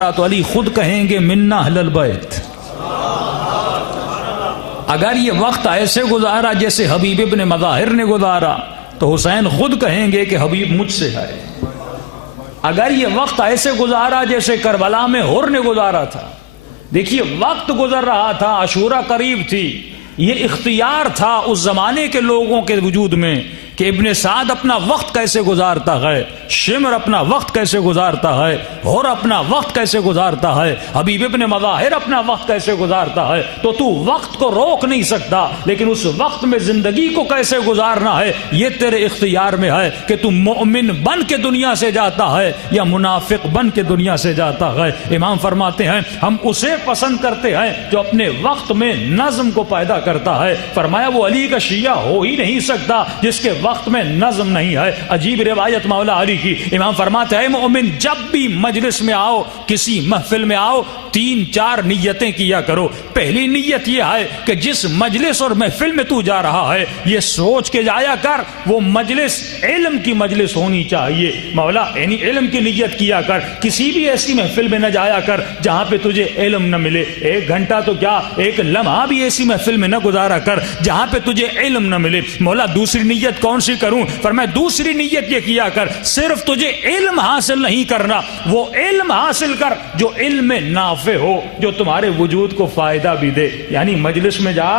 تو علی خود کہیں گے منا اہل البیت۔ اگر یہ وقت ایسے گزارا جیسے حبیب ابن مظاہر نے گزارا تو حسین خود کہیں گے کہ حبیب مجھ سے ہے۔ اگر یہ وقت ایسے گزارا جیسے کربلا میں حر نے گزارا تھا، دیکھیے وقت گزر رہا تھا، عاشورہ قریب تھی، یہ اختیار تھا اس زمانے کے لوگوں کے وجود میں کہ ابن سعد اپنا وقت کیسے گزارتا ہے، شمر اپنا وقت کیسے گزارتا ہے، حر اپنا وقت کیسے گزارتا ہے، حبیب ابن مظاہر اپنا وقت کیسے گزارتا ہے۔ تو وقت کو روک نہیں سکتا، لیکن اس وقت میں زندگی کو کیسے گزارنا ہے یہ تیرے اختیار میں ہے کہ تو مومن بن کے دنیا سے جاتا ہے یا منافق بن کے دنیا سے جاتا ہے۔ امام فرماتے ہیں ہم اسے پسند کرتے ہیں جو اپنے وقت میں نظم کو پیدا کرتا ہے۔ فرمایا وہ علی کا شیعہ ہو ہی نہیں سکتا جس کے وقت میں نظم نہیں ہے۔ عجیب روایت مولا علی کی، امام فرماتے ہیں مومن جب بھی مجلس میں آؤ، کسی محفل میں آؤ، 3-4 نیتیں کیا کرو۔ پہلی نیت یہ ہے کہ جس مجلس اور محفل میں تو جا رہا ہے یہ سوچ کے جایا کر وہ مجلس علم کی مجلس ہونی چاہیے۔ مولا یعنی علم کی نیت کیا کر، کسی بھی ایسی محفل میں نہ جایا کر جہاں پہ تجھے علم نہ ملے۔ 1 گھنٹہ تو کیا 1 لمحہ بھی ایسی محفل میں نہ گزارا کر جہاں پہ تجھے علم نہ ملے۔ مولا دوسری نیت کون سی کروں؟ فرمایا دوسری نیت یہ کیا کر صرف تجھے علم حاصل نہیں کرنا، وہ علم حاصل کر جو علم میں نافع ہو، جو تمہارے وجود کو فائدہ بھی دے۔ یعنی مجلس میں جا،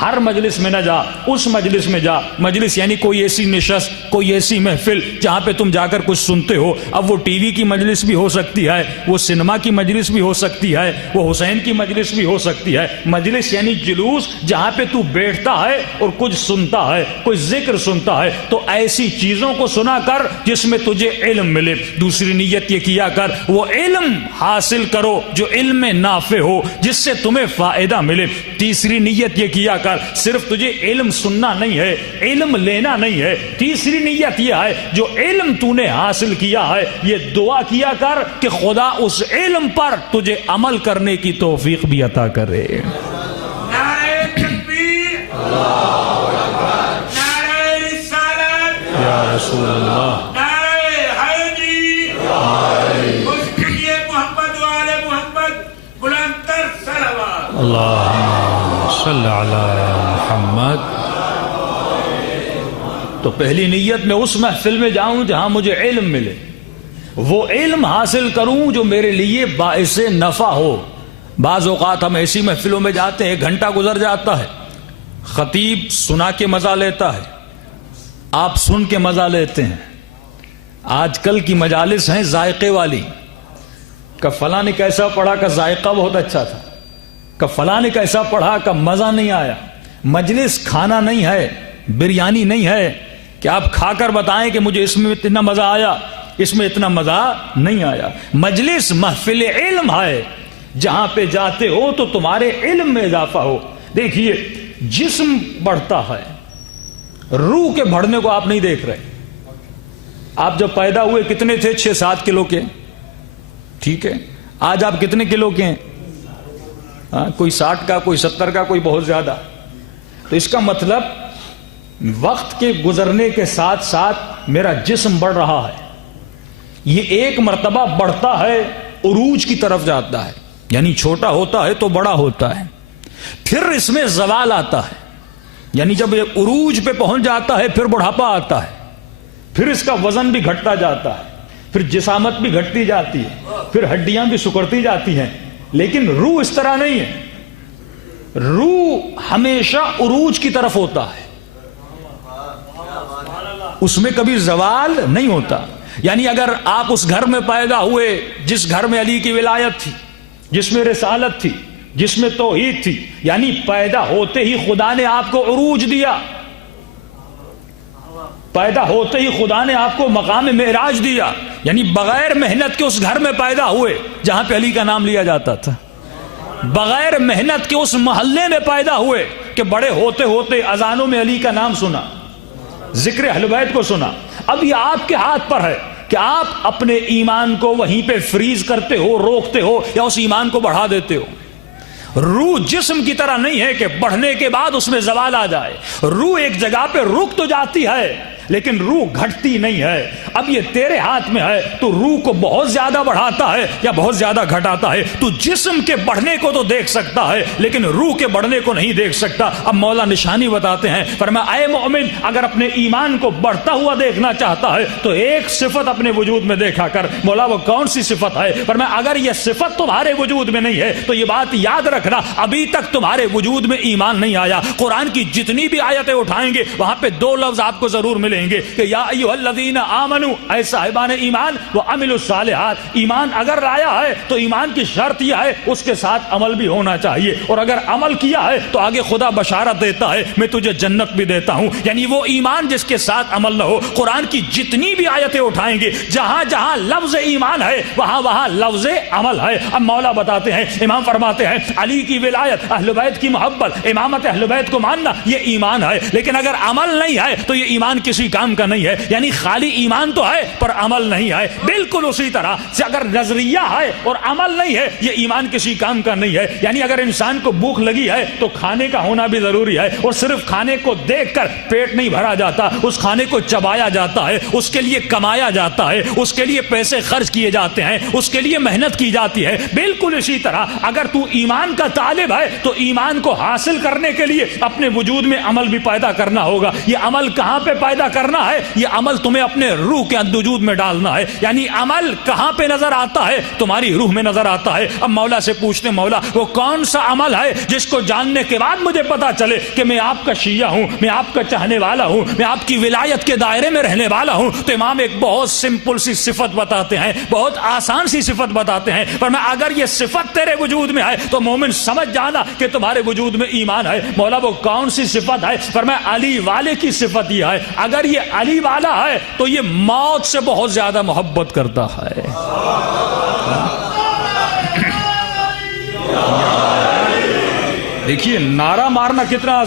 ہر مجلس میں نہ جا، اس مجلس میں جا۔ مجلس یعنی کوئی ایسی نشست، کوئی ایسی محفل جہاں پہ تم جا کر کچھ سنتے ہو۔ اب وہ ٹی وی کی مجلس بھی ہو سکتی ہے، وہ سنیما کی مجلس بھی ہو سکتی ہے، وہ حسین کی مجلس بھی ہو سکتی ہے۔ مجلس یعنی جلوس جہاں پہ تو بیٹھتا ہے اور کچھ سنتا ہے، کوئی ذکر سنتا ہے، تو ایسی چیزوں کو سنا کر جس میں تجھے علم ملے۔ دوسری نیت یہ کیا کر وہ علم حاصل کرو جو علم میں نافع ہو، جس سے تمہیں فائدہ ملے۔ تیسری نیت یہ کیا کر صرف تجھے علم سننا نہیں ہے، علم لینا نہیں ہے۔ تیسری نیت یہ ہے جو علم تو نے حاصل کیا ہے یہ دعا کیا کر کہ خدا اس علم پر تجھے عمل کرنے کی توفیق بھی عطا کرے۔ نعرہ تکبیر، نعرہ رسالت، یا رسول اللہ، نعرہ حیدری، مشکل محمد و آل محمد، بلند تر صلوات۔ اللہم صلی علی محمد۔ تو پہلی نیت میں اس محفل میں جاؤں جہاں مجھے علم ملے، وہ علم حاصل کروں جو میرے لیے باعث نفع ہو۔ بعض اوقات ہم ایسی محفلوں میں جاتے ہیں 1 گھنٹہ گزر جاتا ہے، خطیب سنا کے مزہ لیتا ہے، آپ سن کے مزہ لیتے ہیں۔ آج کل کی مجالس ہیں ذائقے والی، کہ فلاں نے کیسا پڑھا کہ ذائقہ بہت اچھا تھا، کہ فلاں نے کیسا پڑھا کہ مزہ نہیں آیا۔ مجلس کھانا نہیں ہے، بریانی نہیں ہے کہ آپ کھا کر بتائیں کہ مجھے اس میں اتنا مزہ آیا، اس میں اتنا مزہ نہیں آیا۔ مجلس محفل علم ہے، جہاں پہ جاتے ہو تو تمہارے علم میں اضافہ ہو۔ دیکھیے جسم بڑھتا ہے، روح کے بڑھنے کو آپ نہیں دیکھ رہے۔ آپ جب پیدا ہوئے کتنے تھے؟ 6-7 کلو کے، ٹھیک ہے۔ آج آپ کتنے کلو کے ہیں؟ کوئی 60 کا، کوئی 70 کا، کوئی بہت زیادہ۔ تو اس کا مطلب وقت کے گزرنے کے ساتھ ساتھ میرا جسم بڑھ رہا ہے۔ یہ ایک مرتبہ بڑھتا ہے، عروج کی طرف جاتا ہے، یعنی چھوٹا ہوتا ہے تو بڑا ہوتا ہے، پھر اس میں زوال آتا ہے، یعنی جب یہ عروج پہ پہنچ جاتا ہے پھر بڑھاپا آتا ہے، پھر اس کا وزن بھی گھٹتا جاتا ہے، پھر جسامت بھی گھٹتی جاتی ہے، پھر ہڈیاں بھی سکڑتی جاتی ہیں۔ لیکن روح اس طرح نہیں ہے، روح ہمیشہ عروج کی طرف ہوتا ہے، اس میں کبھی زوال نہیں ہوتا۔ یعنی اگر آپ اس گھر میں پیدا ہوئے جس گھر میں علی کی ولایت تھی، جس میں رسالت تھی، جس میں توحید تھی، یعنی پیدا ہوتے ہی خدا نے آپ کو عروج دیا، پیدا ہوتے ہی خدا نے آپ کو مقام معراج دیا، یعنی بغیر محنت کے اس گھر میں پیدا ہوئے جہاں پہ علی کا نام لیا جاتا تھا، بغیر محنت کے اس محلے میں پیدا ہوئے کہ بڑے ہوتے ہوتے اذانوں میں علی کا نام سنا، ذکر اہل بیت کو سنا۔ اب یہ آپ کے ہاتھ پر ہے کہ آپ اپنے ایمان کو وہیں پہ فریز کرتے ہو، روکتے ہو، یا اس ایمان کو بڑھا دیتے ہو۔ روح جسم کی طرح نہیں ہے کہ بڑھنے کے بعد اس میں زوال آ جائے۔ روح ایک جگہ پہ رک تو جاتی ہے لیکن روح گھٹتی نہیں ہے. اب یہ تیرے ہاتھ میں ہے, تو روح کو بہت زیادہ بڑھاتا ہے یا بہت زیادہ گھٹاتا ہے. تو جسم کے بڑھنے کو تو دیکھ سکتا ہے لیکن روح کے بڑھنے کو نہیں دیکھ سکتا. اب مولا نشانی بتاتے ہیں, فرمایا اے مومن, اگر اپنے ایمان کو بڑھتا ہوا دیکھنا چاہتا ہے تو ایک صفت اپنے وجود میں دیکھا کر. مولا وہ کون سی صفت ہے؟ فرمایا اگر یہ صفت تمہارے وجود میں نہیں ہے تو یہ بات یاد رکھنا, ابھی تک تمہارے وجود میں ایمان نہیں آیا. قرآن کی جتنی بھی آیتیں اٹھائیں گے وہاں پہ دو لفظ آپ کو ضرور ملیں گے کہ یا ایھا الذین آمنوا, اے صاحبان ایمان, وعملوا الصالحات. ایمان اگر لایا ہے تو ایمان کی شرط یہ ہے اس کے ساتھ عمل بھی ہونا چاہیے, اور اگر عمل کیا ہے تو آگے خدا بشارت دیتا ہے میں تجھے جنت بھی دیتا ہوں. یعنی وہ ایمان جس کے ساتھ عمل نہ ہو. قرآن کی جتنی بھی آیتیں اٹھائیں گے جہاں جہاں لفظ ایمان ہے وہاں وہاں لفظ عمل ہے. اب مولا بتاتے ہیں, امام فرماتے ہیں علی کی ولایت, اہل بیت کی محبت, امامت اہل بیت کو ماننا یہ ایمان ہے, لیکن اگر عمل نہیں ہے تو یہ ایمان کسی کام کا نہیں ہے. یعنی خالی ایمان تو ہے پر عمل نہیں ہے. بالکل اسی طرح سے اگر نظریہ ہے اور عمل نہیں ہے یہ ایمان کسی کام کا نہیں ہے. یعنی اگر انسان کو بھوک لگی ہے تو کھانے کا ہونا بھی ضروری ہے, اور صرف کھانے کو دیکھ کر پیٹ نہیں بھرا جاتا, اس کھانے کو چبایا جاتا ہے, اس کے لیے کمایا جاتا ہے, اس کے لیے پیسے خرچ کیے جاتے ہیں, اس کے لیے محنت کی جاتی ہے. بالکل اسی طرح اگر تو ایمان کا طالب ہے تو ایمان کو حاصل کرنے کے لیے اپنے وجود میں عمل بھی پیدا کرنا ہوگا. یہ عمل کہاں پہ پیدا کرنا ہے؟ یہ عمل تمہیں اپنے روح کے وجود میں ڈالنا ہے. یعنی عمل کہاں پہ نظر آتا ہے؟ تمہاری روح میں نظر آتا ہے. اب مولا سے پوچھتے, مولا وہ کون سا عمل ہے جس کو جاننے کے بعد مجھے پتا چلے کہ میں آپ کا شیعہ ہوں, میں آپ کا چاہنے والا ہوں, میں آپ کی ولایت کے دائرے میں رہنے والا ہوں؟ تو امام ایک بہت سمپل سی صفت بتاتے ہیں, بہت آسان سی صفت بتاتے ہیں. پر میں اگر یہ صفت تیرے وجود میں ہے تو مومن سمجھ جانا کہ تمہارے وجود میں ایمان ہے. مولا وہ کون سی صفت ہے؟ پر میں علی والے کی صفت یہ ہے, اگر یہ علی والا ہے تو یہ موت سے بہت زیادہ محبت کرتا ہے. دیکھیے نعرہ مارنا کتنا